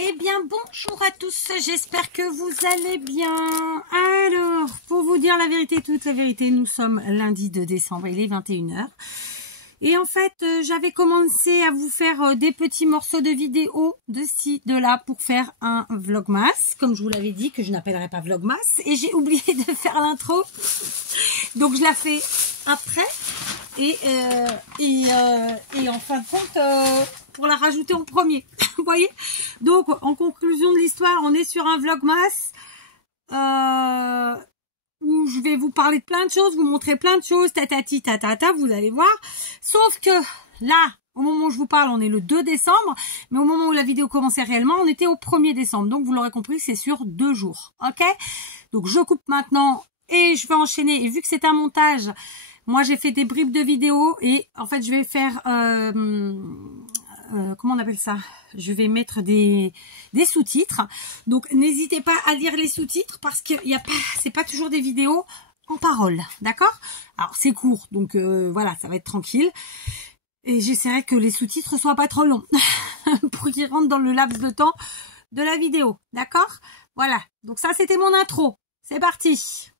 Eh bien, bonjour à tous, j'espère que vous allez bien. Alors, pour vous dire la vérité, toute la vérité, nous sommes lundi 2 décembre, il est 21h. Et en fait, j'avais commencé à vous faire des petits morceaux de vidéo de ci, de là, pour faire un vlogmas, comme je vous l'avais dit, que je n'appellerai pas vlogmas. Et j'ai oublié de faire l'intro, donc je la fais après. Et en fin de compte, pour la rajouter en premier. Vous voyez? Donc, en conclusion de l'histoire, on est sur un vlogmas où je vais vous parler de plein de choses, vous montrer plein de choses, tatati tatata, vous allez voir. Sauf que là, au moment où je vous parle, on est le 2 décembre, mais au moment où la vidéo commençait réellement, on était au 1er décembre. Donc, vous l'aurez compris, c'est sur 2 jours. Ok? Donc, je coupe maintenant et je vais enchaîner. Et vu que c'est un montage, moi, j'ai fait des bribes de vidéos et en fait, je vais faire... comment on appelle ça? Je vais mettre des sous-titres. Donc, n'hésitez pas à lire les sous-titres parce que c'est pas toujours des vidéos en parole. D'accord? Alors, c'est court. Donc, voilà, ça va être tranquille. Et j'essaierai que les sous-titres soient pas trop longs pour qu'ils rentrent dans le laps de temps de la vidéo. D'accord? Voilà. Donc, ça, c'était mon intro. C'est parti.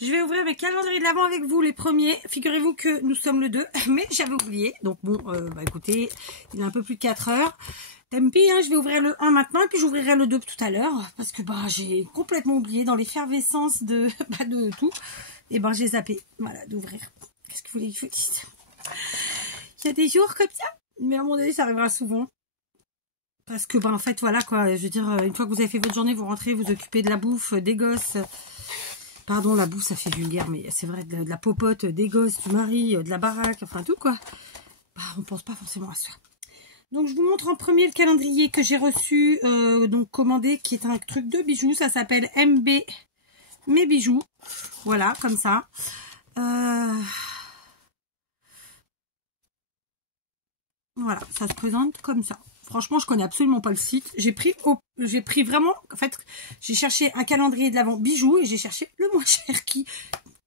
Je vais ouvrir mes calendriers de l'Avent avec vous les premiers. Figurez-vous que nous sommes le 2, mais j'avais oublié. Donc bon, écoutez, il est un peu plus de 4 heures. Tant pis, hein, je vais ouvrir le 1 maintenant et puis j'ouvrirai le 2 tout à l'heure. Parce que j'ai complètement oublié dans l'effervescence de tout. Et j'ai zappé, voilà, d'ouvrir. Qu'est-ce que vous voulez que je vous dise? Il y a des jours comme ça, mais à mon avis, ça arrivera souvent. Parce que, en fait, voilà, quoi. Je veux dire, une fois que vous avez fait votre journée, vous rentrez, vous occupez de la bouffe, des gosses... Pardon, la bouffe, ça fait vulgaire, mais c'est vrai, de la popote, des gosses, du mari, de la baraque, enfin tout quoi. On pense pas forcément à ça. Donc, je vous montre en premier le calendrier que j'ai reçu, donc commandé, qui est un truc de bijoux. Ça s'appelle MB Mes Bijoux. Voilà, comme ça. Voilà, ça se présente comme ça. Franchement, je connais absolument pas le site. J'ai pris vraiment, en fait, j'ai cherché un calendrier de l'Avent bijoux et j'ai cherché le moins cher qui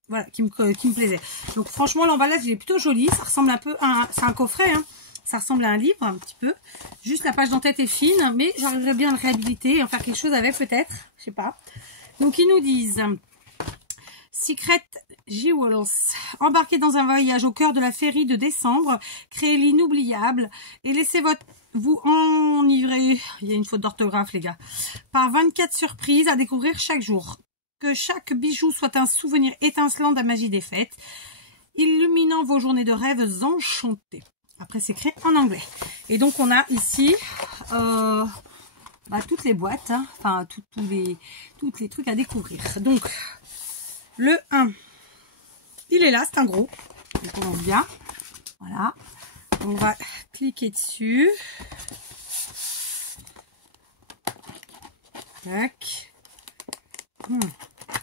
me plaisait. Donc franchement, l'emballage il est plutôt joli. Ça ressemble un peu à c'est un coffret, hein. Ça ressemble à un livre un petit peu. Juste la page d'en-tête est fine, mais j'arriverais bien à le réhabiliter et en faire quelque chose avec peut-être. Je sais pas. Donc ils nous disent Secret Jewels. Embarquez dans un voyage au cœur de la féerie de décembre. Créez l'inoubliable et laissez vous enivrer, il y a une faute d'orthographe les gars, par 24 surprises à découvrir chaque jour. Que chaque bijou soit un souvenir étincelant de la magie des fêtes, illuminant vos journées de rêves enchantées. Après c'est écrit en anglais. Et donc on a ici toutes les boîtes, hein, enfin tous les trucs à découvrir. Donc le 1, il est là, c'est un gros, donc on en bien. Voilà. On va cliquer dessus. Tac.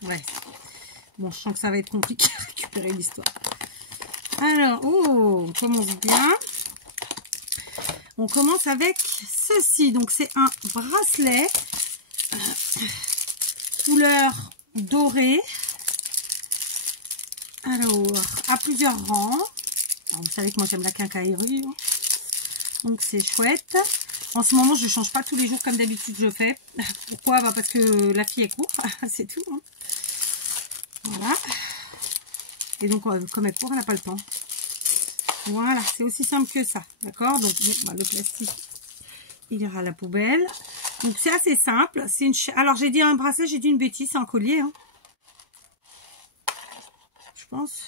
Ouais. Bon, je sens que ça va être compliqué à récupérer l'histoire. Alors, oh, on commence bien. On commence avec ceci. Donc, c'est un bracelet couleur dorée. Alors, à plusieurs rangs. Alors, vous savez que moi, j'aime la quincaillerie. Hein. Donc, c'est chouette. En ce moment, je ne change pas tous les jours comme d'habitude je fais. Pourquoi? Bah, parce que la fille est courte. C'est tout. Hein. Voilà. Et donc, comme elle court, elle n'a pas le temps. Voilà, c'est aussi simple que ça. D'accord? Donc, bon, bah, le plastique, il ira à la poubelle. Donc, c'est assez simple. C'est une... Alors, j'ai dit un bracelet, j'ai dit une bêtise. C'est un collier. Hein. Je pense.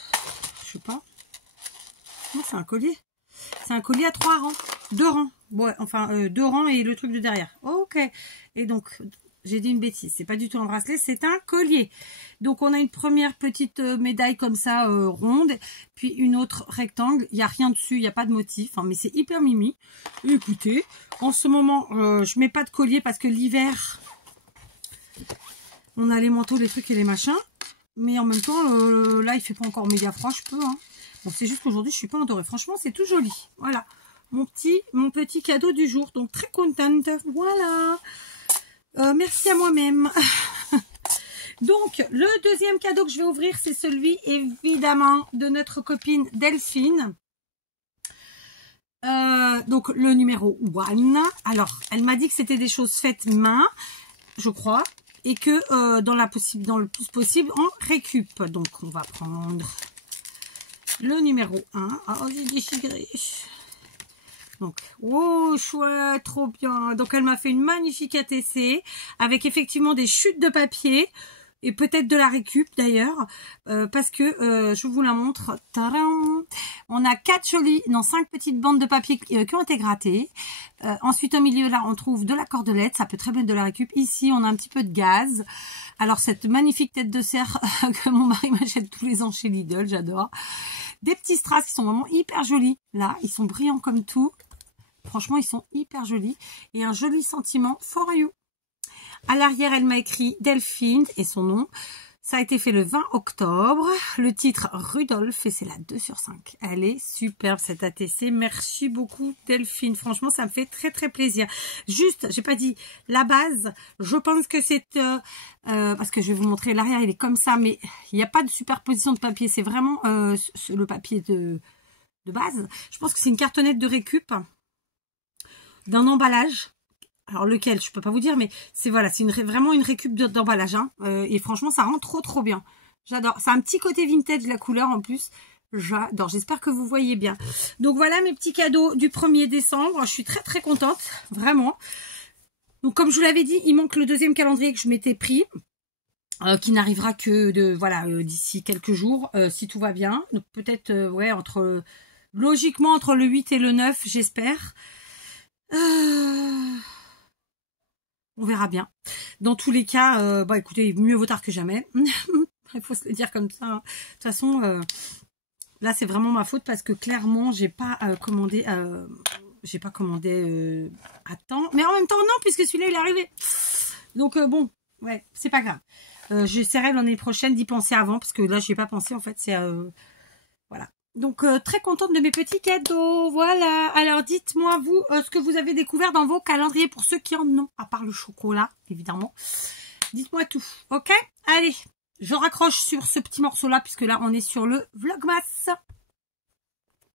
Je sais pas. Non, c'est un collier. C'est un collier à 3 rangs. 2 rangs. Ouais, enfin, 2 rangs et le truc de derrière. Ok. Et donc, j'ai dit une bêtise. C'est pas du tout un bracelet, c'est un collier. Donc, on a une première petite médaille comme ça, ronde. Puis une autre rectangle. Il n'y a rien dessus, il n'y a pas de motif. Hein, mais c'est hyper mimi. Écoutez, en ce moment, je mets pas de collier parce que l'hiver, on a les manteaux, les trucs et les machins. Mais en même temps, là, il fait pas encore méga froid, je peux. Hein. Bon, c'est juste qu'aujourd'hui, je suis pas en doré. Franchement, c'est tout joli. Voilà. Mon petit cadeau du jour. Donc, très contente. Voilà. Merci à moi-même. Donc, le deuxième cadeau que je vais ouvrir, c'est celui, évidemment, de notre copine Delphine. Donc, le numéro 1. Alors, elle m'a dit que c'était des choses faites main, je crois. Et que dans le plus possible, en récup. Donc, on va prendre le numéro 1. Ah, j'ai déchiré. Donc, oh, chouette, trop bien. Donc, elle m'a fait une magnifique ATC avec effectivement des chutes de papier et peut-être de la récup d'ailleurs. Parce que, je vous la montre. Tadam, on a 5 petites bandes de papier qui ont été grattées. Ensuite, au milieu, là, on trouve de la cordelette. Ça peut très bien être de la récup. Ici, on a un petit peu de gaz. Alors, cette magnifique tête de cerf que mon mari m'achète tous les ans chez Lidl, j'adore. Des petits strass qui sont vraiment hyper jolis. Là, ils sont brillants comme tout. Franchement, ils sont hyper jolis. Et un joli sentiment for you. À l'arrière, elle m'a écrit Delphine et son nom. Ça a été fait le 20 octobre. Le titre Rudolph et c'est la 2/5. Elle est superbe cette ATC. Merci beaucoup Delphine. Franchement, ça me fait très très plaisir. Juste, j'ai pas dit la base. Je pense que c'est... parce que je vais vous montrer l'arrière, il est comme ça. Mais il n'y a pas de superposition de papier. C'est vraiment le papier de base. Je pense que c'est une cartonnette de récup. D'un emballage. Alors lequel, je peux pas vous dire, mais c'est voilà, c'est vraiment une récup d'emballage. Hein, et franchement, ça rend trop bien. J'adore. C'est un petit côté vintage la couleur en plus. J'adore. J'espère que vous voyez bien. Donc voilà mes petits cadeaux du 1er décembre. Je suis très contente, vraiment. Donc comme je vous l'avais dit, il manque le deuxième calendrier que je m'étais pris. Qui n'arrivera que d'ici quelques jours, si tout va bien. Donc peut-être ouais, logiquement entre le 8 et le 9, j'espère. On verra bien. Dans tous les cas, bah écoutez, mieux vaut tard que jamais. Il faut se le dire comme ça. Hein. De toute façon, là c'est vraiment ma faute parce que clairement j'ai pas commandé. J'ai pas commandé à temps. Mais en même temps non, puisque celui-là il est arrivé. Donc bon, ouais, c'est pas grave. J'essaierai l'année prochaine d'y penser avant parce que là j'y ai pas pensé en fait. C'est voilà. Donc, très contente de mes petits cadeaux. Voilà. Alors, dites-moi, vous, ce que vous avez découvert dans vos calendriers pour ceux qui en ont, à part le chocolat, évidemment. Dites-moi tout. Ok? Allez, je raccroche sur ce petit morceau-là, puisque là, on est sur le Vlogmas.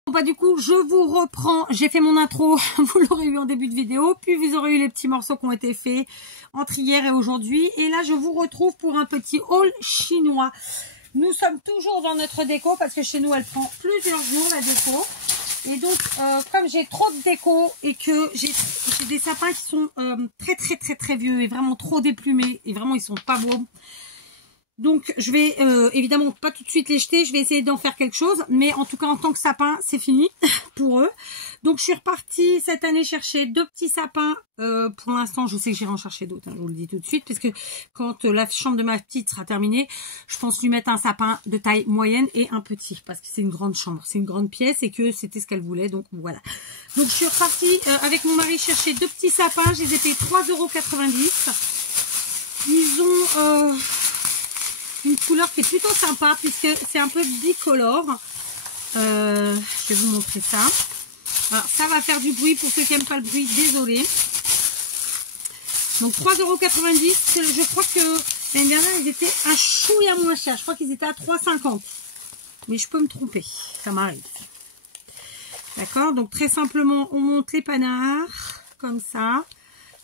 Bon, bah, du coup, je vous reprends. J'ai fait mon intro. Vous l'aurez eu en début de vidéo. Puis, vous aurez eu les petits morceaux qui ont été faits entre hier et aujourd'hui. Et là, je vous retrouve pour un petit haul chinois. Nous sommes toujours dans notre déco parce que chez nous, elle prend plusieurs jours, la déco. Et donc, comme j'ai trop de déco et que j'ai des sapins qui sont très vieux et vraiment trop déplumés et vraiment, ils sont pas beaux. Donc je vais évidemment pas tout de suite les jeter, je vais essayer d'en faire quelque chose, mais en tout cas en tant que sapin c'est fini pour eux. Donc je suis repartie cette année chercher 2 petits sapins. Pour l'instant je sais que j'irai en chercher d'autres, hein, je vous le dis tout de suite, parce que quand la chambre de ma petite sera terminée, je pense lui mettre un sapin de taille moyenne et un petit, parce que c'est une grande chambre, c'est une grande pièce et que c'était ce qu'elle voulait, donc voilà. Donc je suis repartie avec mon mari chercher 2 petits sapins, je les ai payés 3,90 €. Ils ont une couleur qui est plutôt sympa puisque c'est un peu bicolore. Je vais vous montrer ça. Alors ça va faire du bruit pour ceux qui n'aiment pas le bruit, désolé. Donc 3,90 €. Je crois que l'année dernière ils étaient un chouïa moins cher. Je crois qu'ils étaient à 3,50 €. Mais je peux me tromper, ça m'arrive. D'accord, donc très simplement on monte les panards comme ça.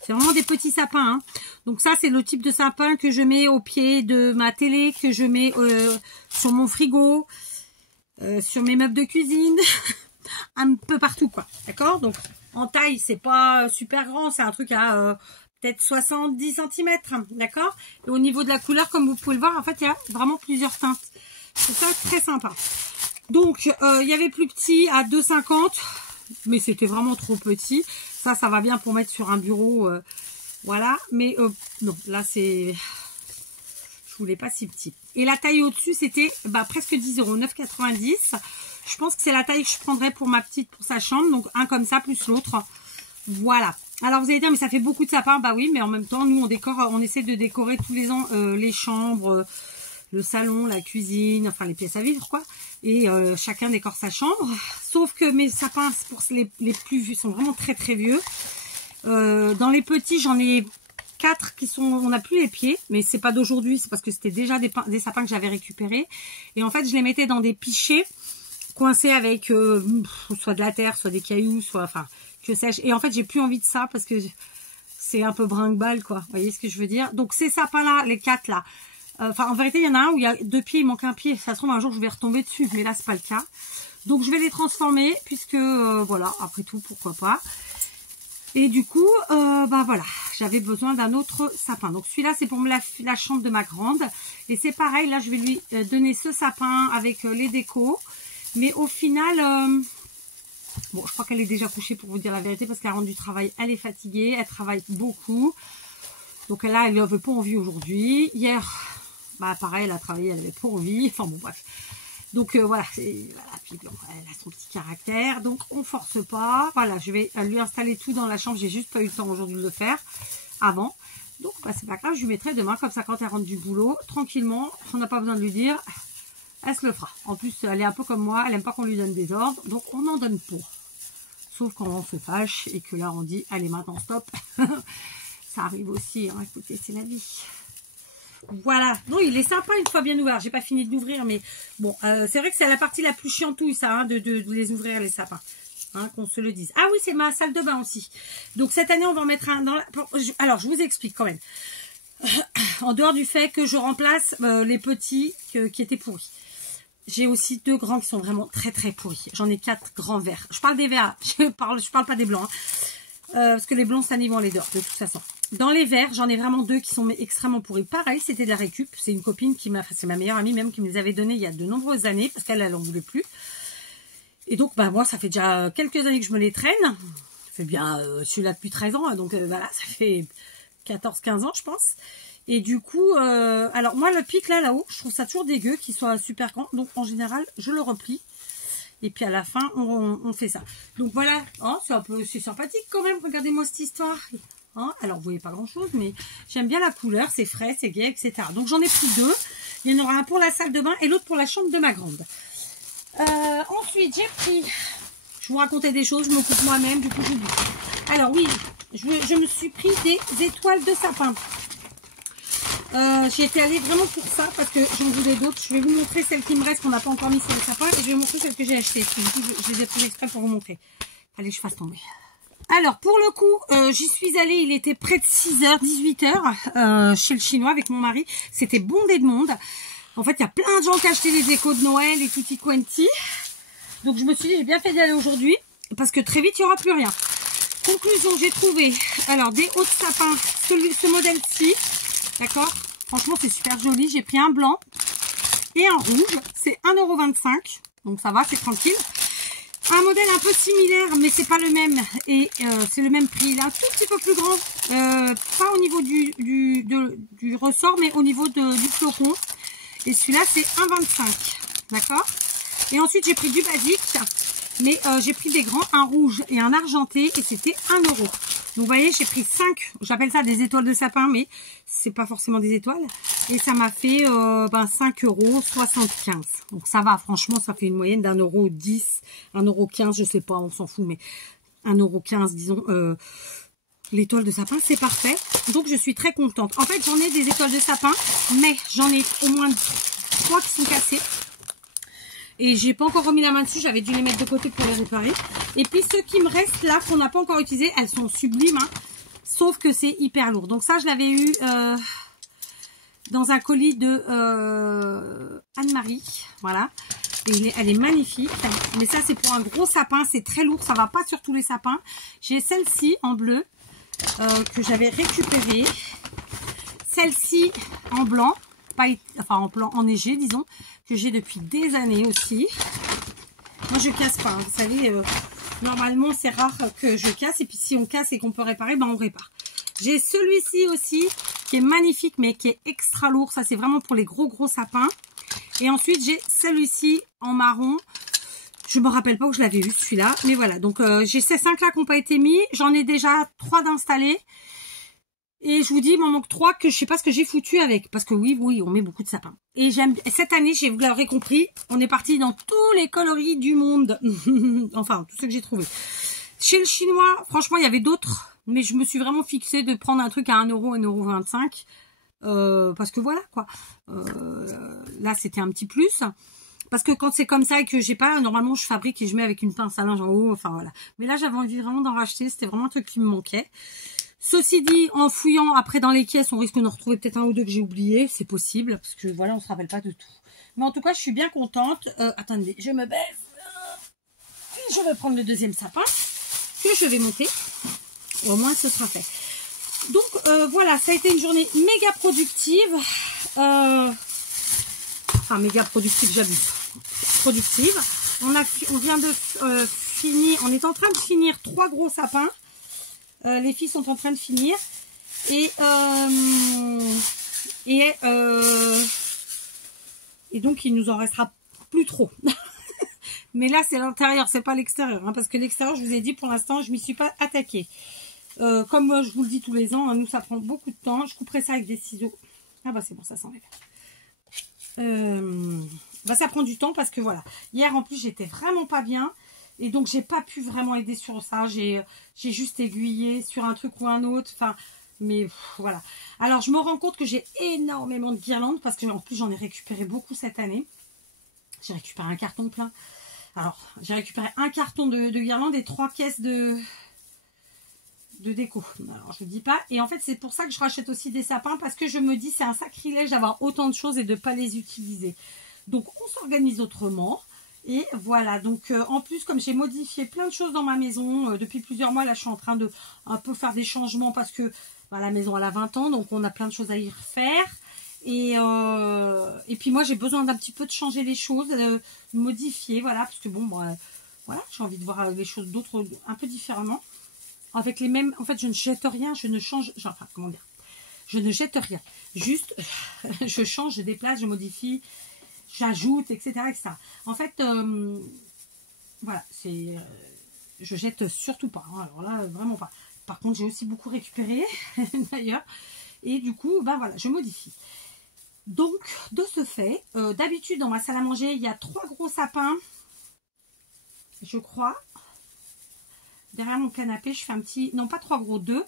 C'est vraiment des petits sapins, hein. Donc ça, c'est le type de sapin que je mets au pied de ma télé, que je mets sur mon frigo, sur mes meubles de cuisine, un peu partout, quoi. D'accord? Donc, en taille, c'est pas super grand, c'est un truc à peut-être 70 cm, d'accord? Et au niveau de la couleur, comme vous pouvez le voir, en fait, il y a vraiment plusieurs teintes. C'est ça, très sympa. Donc, il y avait plus petit à 2,50 €, mais c'était vraiment trop petit. Ça va bien pour mettre sur un bureau, voilà. Mais non, là, je voulais pas si petit. Et la taille au-dessus, c'était presque 10 €, 9,90 €. Je pense que c'est la taille que je prendrais pour ma petite, pour sa chambre. Donc, un comme ça, plus l'autre. Voilà. Alors, vous allez dire, mais ça fait beaucoup de sapins. Bah oui, mais en même temps, nous, on essaie de décorer tous les ans les chambres, le salon, la cuisine, enfin les pièces à vivre, quoi. Et chacun décore sa chambre. Sauf que mes sapins, pour les plus vieux, sont vraiment très très vieux. Dans les petits, j'en ai 4 qui sont, on n'a plus les pieds, mais c'est pas d'aujourd'hui, c'est parce que c'était déjà des sapins que j'avais récupérés. Et en fait, je les mettais dans des pichets coincés avec soit de la terre, soit des cailloux, soit, enfin, que sais-je. Et en fait, j'ai plus envie de ça parce que c'est un peu brinque-balle, quoi. Vous voyez ce que je veux dire? Donc ces sapins-là, les 4 là. Enfin, en vérité, il y en a un où il y a 2 pieds, il manque un pied. Ça se trouve, un jour, je vais retomber dessus. Mais là, c'est pas le cas. Donc, je vais les transformer, puisque, voilà, après tout, pourquoi pas. Et du coup, voilà, j'avais besoin d'un autre sapin. Donc, celui-là, c'est pour la chambre de ma grande. Et c'est pareil, là, je vais lui donner ce sapin avec les décos. Mais au final, bon, je crois qu'elle est déjà couchée, pour vous dire la vérité, parce qu'elle rentre du travail, elle est fatiguée, elle travaille beaucoup. Donc là, elle n'avait pas envie aujourd'hui. Hier, pareil, elle a travaillé, elle n'avait pas envie. Enfin bon, bref. Donc voilà, puis bon, elle a son petit caractère. Donc on force pas. Voilà, je vais lui installer tout dans la chambre. J'ai juste pas eu le temps aujourd'hui de le faire avant. Donc c'est pas grave, je lui mettrai demain. Comme ça, quand elle rentre du boulot, tranquillement, on n'a pas besoin de lui dire. Elle se le fera. En plus, elle est un peu comme moi. Elle n'aime pas qu'on lui donne des ordres. Donc on en donne pour. Sauf quand on se fâche et que là on dit, allez maintenant stop. Ça arrive aussi, hein, écoutez, c'est la vie. Voilà. Non, il est sympa une fois bien ouvert. J'ai pas fini de l'ouvrir, mais bon, c'est vrai que c'est la partie la plus chiantouille, ça, hein, de les ouvrir, les sapins. Hein, qu'on se le dise. Ah oui, c'est ma salle de bain aussi. Donc cette année, on va en mettre un dans la... Alors, je vous explique quand même. En dehors du fait que je remplace les petits qui étaient pourris. J'ai aussi 2 grands qui sont vraiment très très pourris. J'en ai 4 grands verts. Je parle des verts, je parle pas des blancs. Hein. Parce que les blancs, ça n'y vont les dehors, de toute façon. Dans les verts, j'en ai vraiment 2 qui sont extrêmement pourris. Pareil, c'était de la récup. C'est une copine qui m'a... C'est ma meilleure amie même qui me les avait donnés il y a de nombreuses années. Parce qu'elle n'en voulait plus. Et donc, moi, ça fait déjà quelques années que je me les traîne. Ça fait bien... je suis là depuis 13 ans. Donc, voilà, ça fait 14-15 ans, je pense. Et du coup... alors, moi, le pic, là-haut, je trouve ça toujours dégueu qu'il soit super grand. Donc, en général, je le replie. Et puis, à la fin, on fait ça. Donc, voilà. Hein, c'est sympathique quand même. Regardez-moi cette histoire. Hein, alors, vous voyez pas grand-chose, mais j'aime bien la couleur. C'est frais, c'est gai, etc. Donc, j'en ai pris 2. Il y en aura un pour la salle de bain et l'autre pour la chambre de ma grande. Ensuite, j'ai pris... Je vous racontais des choses, je m'occupe moi-même, du coup, j'oublie. Alors, oui, je me suis pris des étoiles de sapin. J'y étais allée vraiment pour ça, parce que j'en voulais d'autres. Je vais vous montrer celles qui me restent, qu'on n'a pas encore mis sur le sapin. Et je vais vous montrer celles que j'ai achetées. Du coup, je les ai prises exprès pour vous montrer. Allez, je fasse tomber. Alors, pour le coup, j'y suis allée, il était près de 6h, 18h, chez le chinois avec mon mari. C'était bondé de monde. En fait, il y a plein de gens qui achetaient des décos de Noël et tutti quanti. Donc, je me suis dit, j'ai bien fait d'y aller aujourd'hui, parce que très vite, il n'y aura plus rien. Conclusion, j'ai trouvé, alors, des hauts de sapin, ce modèle-ci, d'accord? Franchement, c'est super joli. J'ai pris un blanc et un rouge. C'est 1,25 €. Donc ça va, c'est tranquille. Un modèle un peu similaire, mais c'est pas le même. Et c'est le même prix. Il est un tout petit peu plus grand. Pas au niveau du ressort, mais au niveau du flocon. Et celui-là, c'est 1,25 €. D'accord? Et ensuite, j'ai pris du basique. Mais j'ai pris des grands, un rouge et un argenté. Et c'était 1 €. Donc vous voyez, j'ai pris 5, j'appelle ça des étoiles de sapin, mais c'est pas forcément des étoiles. Et ça m'a fait 5,75 €. Donc ça va, franchement, ça fait une moyenne d'1,10 €, 1,15 €, je sais pas, on s'en fout, mais 1,15 €, disons. L'étoile de sapin, c'est parfait. Donc je suis très contente. En fait, j'en ai des étoiles de sapin, mais j'en ai au moins 3 qui sont cassées. Et j'ai pas encore remis la main dessus, j'avais dû les mettre de côté pour les réparer. Et puis ceux qui me restent là, qu'on n'a pas encore utilisés, elles sont sublimes, hein, sauf que c'est hyper lourd. Donc ça, je l'avais eu dans un colis de Anne-Marie, voilà. Et elle est magnifique, mais ça c'est pour un gros sapin, c'est très lourd, ça va pas sur tous les sapins. J'ai celle-ci en bleu, que j'avais récupérée. Celle-ci en blanc, enfin en blanc enneigé, disons, que j'ai depuis des années aussi. Moi je casse pas, hein. Vous savez, normalement c'est rare que je casse, et puis si on casse et qu'on peut réparer, ben on répare. J'ai celui-ci aussi qui est magnifique mais qui est extra lourd, ça c'est vraiment pour les gros sapins. Et ensuite j'ai celui-ci en marron, je me rappelle pas où je l'avais vu celui-là, mais voilà. Donc j'ai ces 5 là qui n'ont pas été mis, j'en ai déjà 3 d'installés. Et je vous dis, il m'en manque 3 que je sais pas ce que j'ai foutu avec. Parce que oui, on met beaucoup de sapins. Et cette année, vous l'aurez compris, on est parti dans tous les coloris du monde. Enfin, tout ce que j'ai trouvé. Chez le chinois, franchement, il y avait d'autres. Mais je me suis vraiment fixée de prendre un truc à 1 €, 1,25 €. Parce que voilà, quoi. Là, c'était un petit plus. Parce que quand c'est comme ça et que j'ai pas, normalement, je fabrique et je mets avec une pince à linge en haut. Enfin, voilà. Mais là, j'avais envie vraiment d'en racheter. C'était vraiment un truc qui me manquait. Ceci dit, en fouillant après dans les caisses, on risque d'en retrouver peut-être un ou deux que j'ai oublié. C'est possible, parce que voilà, on se rappelle pas de tout. Mais en tout cas, je suis bien contente. Attendez, je me baisse. Et je vais prendre le deuxième sapin que je vais monter. Au moins, ce sera fait. Donc, voilà, ça a été une journée méga productive. Enfin, méga productive, j'abuse. Productive. On vient de finir, on est en train de finir 3 gros sapins. Les filles sont en train de finir et donc il nous en restera plus trop. Mais là c'est l'intérieur, c'est pas l'extérieur, hein, parce que l'extérieur, je vous ai dit, pour l'instant je m'y suis pas attaquée. Comme je vous le dis tous les ans, hein, nous ça prend beaucoup de temps. Je couperai ça avec des ciseaux. Ah bah c'est bon, ça s'enlève. Bah ça prend du temps parce que voilà, hier en plus j'étais vraiment pas bien. Et donc, j'ai pas pu vraiment aider sur ça. J'ai juste aiguillé sur un truc ou un autre. Enfin, mais voilà. Alors, je me rends compte que j'ai énormément de guirlandes parce que en plus, j'en ai récupéré beaucoup cette année. J'ai récupéré un carton plein. Alors, j'ai récupéré un carton de guirlandes et 3 caisses de déco. Alors, je vous dis pas. Et en fait, c'est pour ça que je rachète aussi des sapins parce que je me dis c'est un sacrilège d'avoir autant de choses et de pas les utiliser. Donc, on s'organise autrement. Et voilà, donc en plus, comme j'ai modifié plein de choses dans ma maison, depuis plusieurs mois, là je suis en train de un peu faire des changements parce que bah, la maison elle a 20 ans, donc on a plein de choses à y refaire. Et puis moi j'ai besoin d'un petit peu de changer les choses, de modifier, voilà, parce que bon, bah, voilà, j'ai envie de voir les choses d'autres un peu différemment. Avec les mêmes, en fait je ne jette rien, je ne change, enfin comment dire, je ne jette rien, juste je change, je déplace, je modifie. J'ajoute, etc., etc. En fait, voilà, c'est, je jette surtout pas. Hein, alors là, vraiment pas. Par contre, j'ai aussi beaucoup récupéré, d'ailleurs. Et du coup, bah voilà, je modifie. Donc, de ce fait, d'habitude, dans ma salle à manger, il y a 3 gros sapins. Je crois. Derrière mon canapé, je fais un petit... Non, pas 3 gros, 2.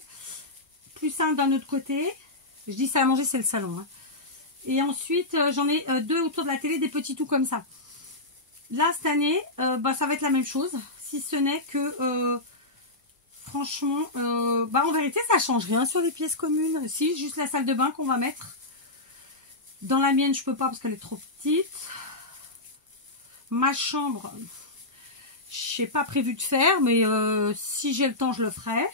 Plus un d'un autre côté. Je dis salle à manger, c'est le salon, hein. Et ensuite, j'en ai 2 autour de la télé, des petits tout comme ça. Là, cette année, bah, ça va être la même chose. Si ce n'est que, franchement, bah, en vérité, ça change rien sur les pièces communes. Si, juste la salle de bain qu'on va mettre. Dans la mienne, je peux pas parce qu'elle est trop petite. Ma chambre, je n'ai pas prévu de faire, mais si j'ai le temps, je le ferai.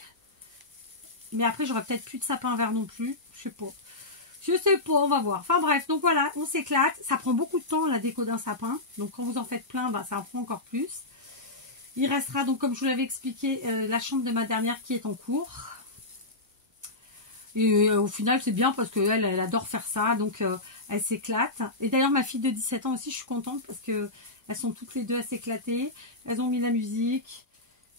Mais après, j'aurai peut-être plus de sapin vert non plus. Je sais pas. Je sais pas, on va voir. Enfin bref, donc voilà, on s'éclate. Ça prend beaucoup de temps la déco d'un sapin. Donc quand vous en faites plein, bah, ça en prend encore plus. Il restera donc, comme je vous l'avais expliqué, la chambre de ma dernière qui est en cours. Et au final, c'est bien parce qu'elle adore faire ça. Donc elle s'éclate. Et d'ailleurs, ma fille de 17 ans aussi, je suis contente parce que elles sont toutes les deux à s'éclater. Elles ont mis la musique.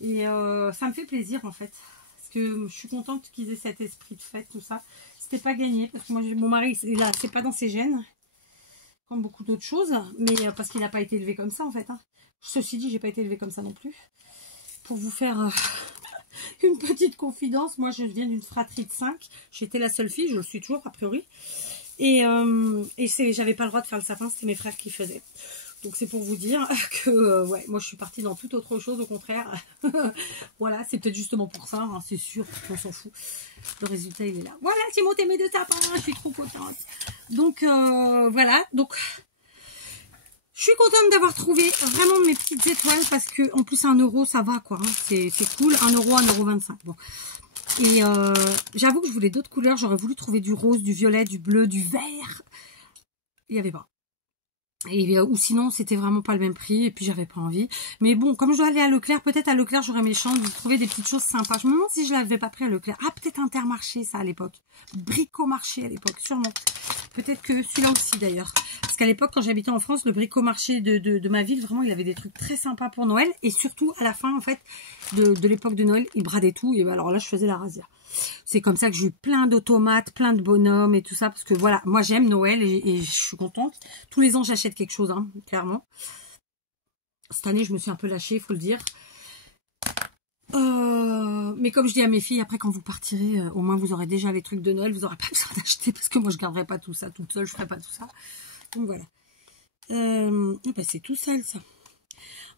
Et ça me fait plaisir en fait. Parce que je suis contente qu'ils aient cet esprit de fête, tout ça. C'était pas gagné. Parce que moi, mon mari, c'est pas dans ses gènes. Comme beaucoup d'autres choses. Mais parce qu'il n'a pas été élevé comme ça en fait. Hein. Ceci dit, j'ai pas été élevée comme ça non plus. Pour vous faire une petite confidence, moi je viens d'une fratrie de 5. J'étais la seule fille, je le suis toujours a priori. Et j'avais pas le droit de faire le sapin, c'était mes frères qui faisaient. Donc c'est pour vous dire que ouais, moi je suis partie dans toute autre chose, au contraire. Voilà, c'est peut-être justement pour ça, hein, c'est sûr, on s'en fout. Le résultat il est là. Voilà, j'ai monté mes 2 sapins, je suis trop contente. Donc voilà, donc... Je suis contente d'avoir trouvé vraiment mes petites étoiles parce que en plus 1 euro ça va quoi, hein. C'est cool, 1 euro, 1,25 €. Bon. Et j'avoue que je voulais d'autres couleurs, j'aurais voulu trouver du rose, du violet, du bleu, du vert. Il n'y avait pas. Et, ou sinon c'était vraiment pas le même prix et puis j'avais pas envie. Mais bon, comme je dois aller à Leclerc, peut-être à Leclerc j'aurais mes chances de trouver des petites choses sympas. Je me demande si je l'avais pas pris à Leclerc. Ah, peut-être Intermarché ça à l'époque. Bricomarché à l'époque, sûrement. Peut-être que celui-là aussi d'ailleurs. Parce qu'à l'époque, quand j'habitais en France, le bricomarché de ma ville, vraiment, il avait des trucs très sympas pour Noël. Et surtout, à la fin, en fait, de l'époque de Noël, il bradait tout. Et alors là, je faisais la rasière. C'est comme ça que j'ai eu plein d'automates, plein de bonhommes et tout ça. Parce que voilà, moi, j'aime Noël et je suis contente. Tous les ans, j'achète quelque chose, hein, clairement. Cette année, je me suis un peu lâchée, il faut le dire. Mais comme je dis à mes filles, après quand vous partirez, au moins vous aurez déjà les trucs de Noël, vous n'aurez pas besoin d'acheter parce que moi je garderai pas tout ça toute seule, je ferai pas tout ça. Donc voilà. Ben c'est tout seul ça.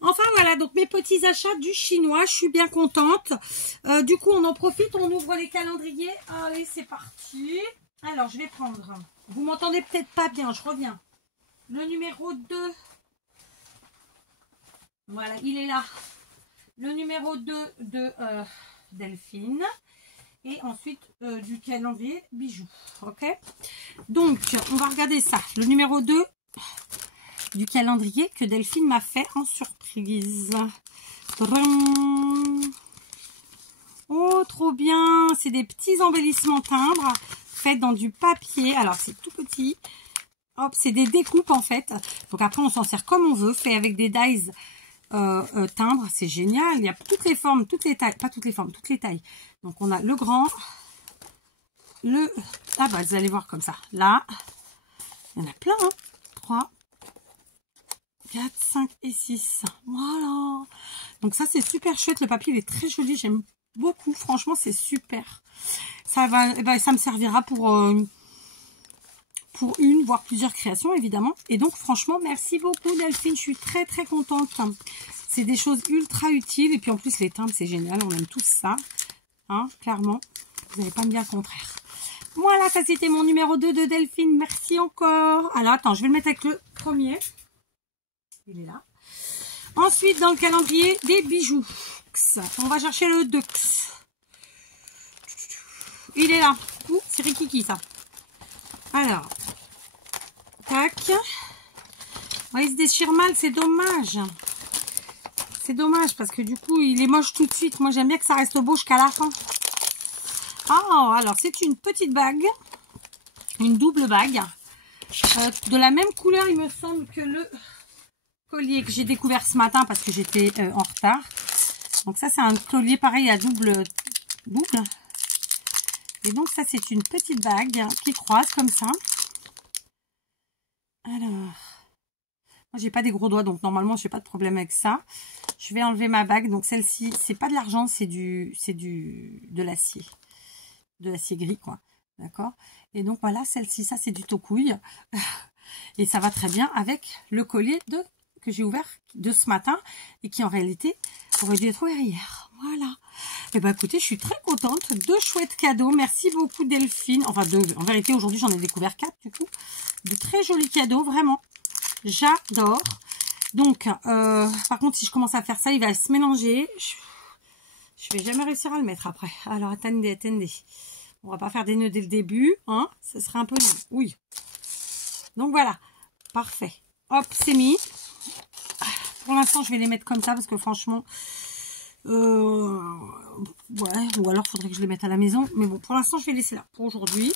Enfin voilà, donc mes petits achats du chinois, je suis bien contente. Du coup on en profite, on ouvre les calendriers. Allez c'est parti. Alors je vais prendre, vous m'entendez peut-être pas bien, je reviens. Le numéro 2. Voilà, il est là. Le numéro 2 de Delphine. Et ensuite du calendrier bijoux. Ok. Donc, on va regarder ça. Le numéro 2 du calendrier que Delphine m'a fait en surprise. Oh, trop bien. C'est des petits embellissements timbres faits dans du papier. Alors, c'est tout petit. Hop, c'est des découpes en fait. Donc après, on s'en sert comme on veut. Fait avec des dies timbres, c'est génial. Il y a toutes les formes, toutes les tailles, pas toutes les formes, toutes les tailles. Donc on a le grand, le... Ah bah vous allez voir comme ça. Là, il y en a plein. Hein. 3, 4, 5 et 6. Voilà. Donc ça c'est super chouette. Le papier il est très joli. J'aime beaucoup. Franchement c'est super. Ça va, bah, ça me servira pour une, voire plusieurs créations évidemment. Et donc franchement merci beaucoup Delphine. Je suis très très contente. C'est des choses ultra utiles. Et puis en plus les timbres c'est génial. On aime tous ça. Hein, clairement. Vous n'allez pas me dire le contraire. Voilà, ça c'était mon numéro 2 de Delphine. Merci encore. Alors attends, je vais le mettre avec le premier. Il est là. Ensuite dans le calendrier des bijoux. On va chercher le Dux. Il est là. Ouh, c'est Rikiki ça. Alors. Tac. Oh, il se déchire mal, c'est dommage. C'est dommage parce que du coup, il est moche tout de suite. Moi, j'aime bien que ça reste beau jusqu'à la fin. Oh, alors c'est une petite bague. Une double bague. De la même couleur, il me semble, que le collier que j'ai découvert ce matin parce que j'étais en retard. Donc ça, c'est un collier pareil à double. Et donc ça, c'est une petite bague qui croise comme ça. Alors, moi j'ai pas des gros doigts, donc normalement j'ai pas de problème avec ça. Je vais enlever ma bague. Donc celle-ci, c'est pas de l'argent, c'est de l'acier. De l'acier gris, quoi. D'accord? Et donc voilà, celle-ci, ça c'est du tokouille. Et ça va très bien avec le collier que j'ai ouvert de ce matin et qui en réalité aurait dû être ouvert hier. Voilà. Et ben écoutez, je suis très contente. 2 chouettes cadeaux. Merci beaucoup Delphine. Enfin 2. En vérité, aujourd'hui, j'en ai découvert 4 du coup. De très jolis cadeaux, vraiment. J'adore. Donc, par contre, si je commence à faire ça, il va se mélanger. Je vais jamais réussir à le mettre après. Alors, attendez. On va pas faire des nœuds dès le début, hein. Ce serait un peu nul. Oui. Donc voilà. Parfait. Hop, c'est mis. Pour l'instant, je vais les mettre comme ça parce que franchement, ouais, ou alors faudrait que je les mette à la maison. Mais bon, pour l'instant, je vais laisser là pour aujourd'hui,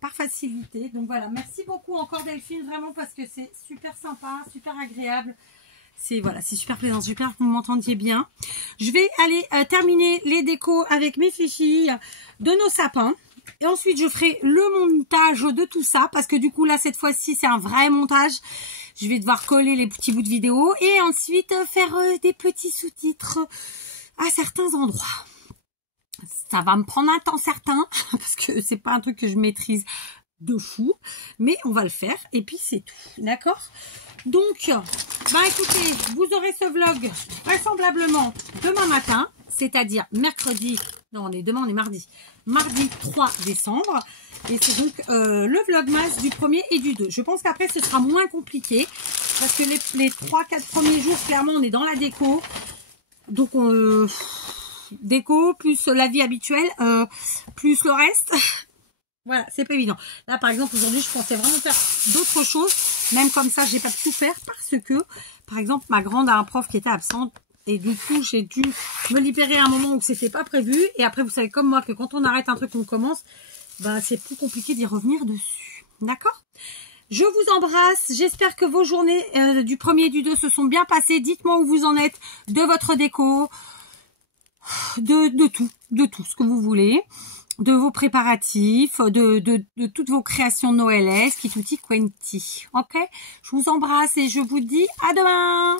par facilité. Donc voilà, merci beaucoup encore Delphine, vraiment parce que c'est super sympa, super agréable. C'est voilà, c'est super plaisant, super que vous m'entendiez bien. Je vais aller terminer les décos avec mes filles de nos sapins. Et ensuite, je ferai le montage de tout ça parce que du coup, là, cette fois-ci, c'est un vrai montage. Je vais devoir coller les petits bouts de vidéo et ensuite faire des petits sous-titres à certains endroits. Ça va me prendre un temps certain parce que c'est pas un truc que je maîtrise de fou, mais on va le faire et puis c'est tout, d'accord? Donc, bah écoutez, vous aurez ce vlog vraisemblablement demain matin, c'est-à-dire mercredi, non on est demain, on est mardi 3 décembre. Et c'est donc le vlogmas du 1er et du 2. Je pense qu'après ce sera moins compliqué parce que les 3-4 premiers jours, clairement, on est dans la déco. Donc, déco plus la vie habituelle, plus le reste. Voilà, c'est pas évident. Là, par exemple, aujourd'hui, je pensais vraiment faire d'autres choses. Même comme ça, j'ai pas pu tout faire parce que, par exemple, ma grande a un prof qui était absente. Et du coup, j'ai dû me libérer à un moment où c'était pas prévu. Et après, vous savez comme moi que quand on arrête un truc, on commence. Ben, c'est plus compliqué d'y revenir dessus. D'accord? Je vous embrasse. J'espère que vos journées du 1er et du 2 se sont bien passées. Dites-moi où vous en êtes de votre déco, de tout ce que vous voulez, de vos préparatifs, de toutes vos créations noëlesques, tutti quanti. Ok? Je vous embrasse et je vous dis à demain.